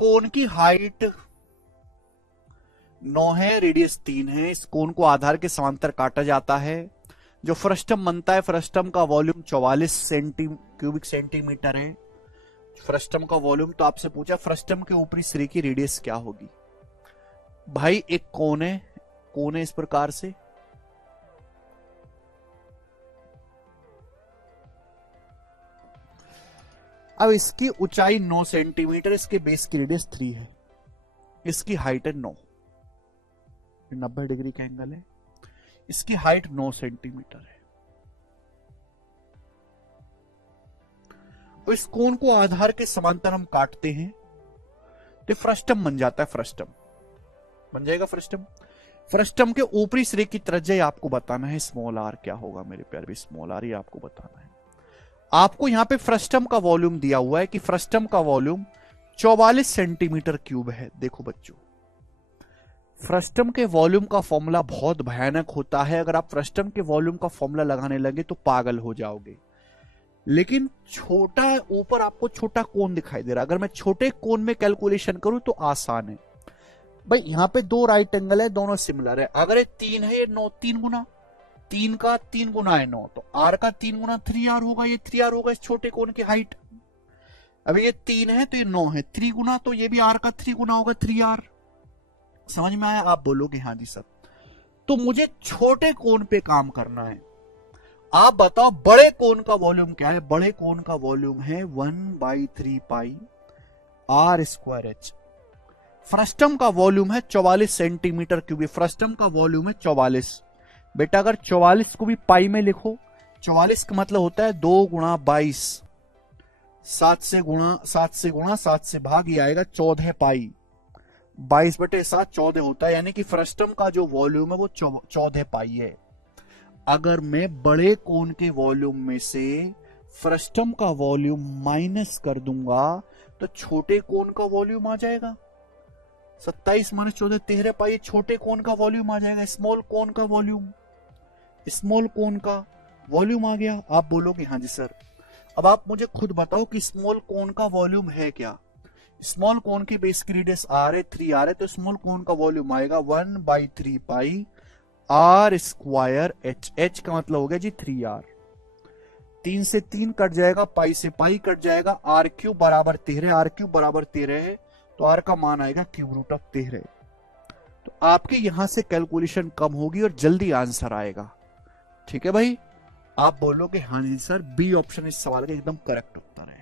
कोन की हाइट 9 है, रेडियस 3 है। इस कोन को आधार के समांतर काटा जाता है। जो फ्रस्टम बनता है, फ्रस्टम का वॉल्यूम 44 क्यूबिक सेंटीमीटर है। फ्रस्टम का वॉल्यूम। तो आपसे पूछा फ्रस्टम के ऊपरी सिरे की रेडियस क्या होगी। भाई एक कोन है इस प्रकार से, अब इसकी ऊंचाई 9 सेंटीमीटर, इसके बेस की रेडियस 3 है, इसकी हाइट है 9, 90 डिग्री का एंगल है, इसकी हाइट 9 सेंटीमीटर है। तो इस कोण को आधार के समांतर हम काटते हैं तो फ्रस्टम बन जाता है, फ्रस्टम बन जाएगा फ्रस्टम। फ्रस्टम के ऊपरी सिरे की त्रिज्या आपको बताना है, स्मॉल आर क्या होगा मेरे प्यारे भी, स्मॉल आर ही आपको बताना है। आपको यहां पे फ्रस्टम का वॉल्यूम दिया हुआ है कि फ्रस्टम का वॉल्यूम 44 सेंटीमीटर क्यूब है। देखो बच्चों, फ्रस्टम के वॉल्यूम का फॉर्मूला बहुत भयानक होता है। अगर आप फ्रस्टम के वॉल्यूम का फॉर्मूला लगाने लगे तो पागल हो जाओगे। लेकिन छोटा, ऊपर आपको छोटा कोण दिखाई दे रहा है, अगर मैं छोटे कोण में कैलकुलेशन करूं तो आसान है। भाई यहां पे दो राइट एंगल है, दोनों सिमिलर है। अगर ये 3 है, ये 9, 3 गुना 3 का 3 गुना है 9, तो आर का 3 गुना 3r होगा, ये 3r होगा इस छोटे कोण की हाइट। अभी ये 3 है तो ये 9 है, 3 गुना तो ये भी आर का 3 गुना होगा, 3r। समझ में आया? आप बोलोगे हाँ जी सर। तो मुझे छोटे कोण पे काम करना है। आप बताओ बड़े कोण का वॉल्यूम क्या है? बड़े कोण का वॉल्यूम है 1/3 पाई आर स्क्वायर एच। फ्रस्टम का वॉल्यूम है 44 सेंटीमीटर क्यूब। फ्रस्टम का वॉल्यूम है 44। बेटा अगर 44 को भी पाई में लिखो, 44 का मतलब होता है 2 गुणा 22, 7 से भाग ये आएगा 14 पाई, 22/7 14 होता है। यानी कि फ्रस्टम का जो वॉल्यूम है वो 14 पाई है। अगर मैं बड़े कोण के वॉल्यूम में से फ्रस्टम का वॉल्यूम माइनस कर दूंगा तो छोटे कोण का वॉल्यूम आ जाएगा। 27 - 14 13 पाई, छोटे कोण का वॉल्यूम आ जाएगा, स्मॉल कोण का वॉल्यूम, स्मॉल कोण का वॉल्यूम आ गया। आप बोलोगे हाँ जी सर। अब आप मुझे खुद बताओ कि स्मॉल कोण का वॉल्यूम है क्या। स्मॉल कोण की बेस की रेडियस आर है, 3r है, तो स्मॉल कोण का वॉल्यूम आएगा 1/3 पाई आर स्क्वायर एच। एच का मतलब हो गया जी 3r। 3 से 3 कट जाएगा, पाई से पाई कट जाएगा, आर क्यूब बराबर 13, आर क्यूब बराबर 13 है तो आर का मान आएगा क्यूब रूट ऑफ 13। तो आपके यहां से कैलकुलेशन कम होगी और जल्दी आंसर आएगा। ठीक है भाई, आप बोलोगे हाँ जी सर, बी ऑप्शन इस सवाल का एकदम करेक्ट उत्तर है।